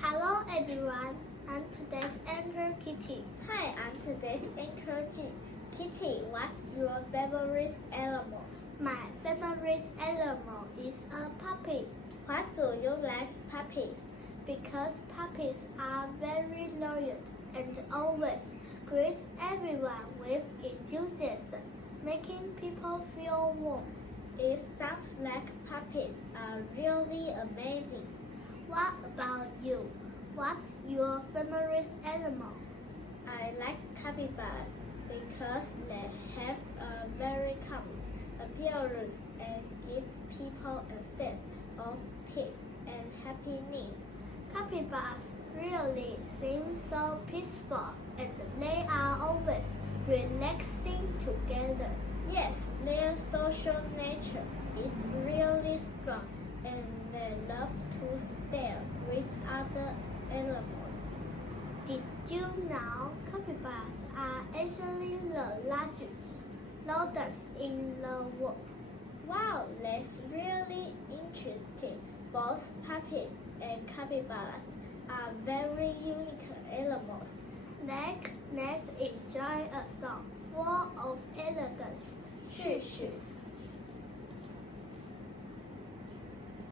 Hello everyone, I'm today's anchor Kitty. Hi, I'm today's anchor G. Kitty, what's your favorite animal? My favorite animal is a puppy What do you like puppies? because puppies are very loyal and always greet everyone with enthusiasm, making people feel warm. It sounds like puppies are really amazing. What about you? What's your favorite animal? I like capybaras because they have a very calm appearance and give people a sense of peace and happiness. Capybaras really seem so peaceful and they are always relaxing together. Yes, their social nature is really strong and they love to stay with other animals. Did you know capybaras are actually the largest rodents in the world? Wow, that's really interesting. Both puppies and capybaras are very unique animals. Next, let's enjoy a song full of elegance. 序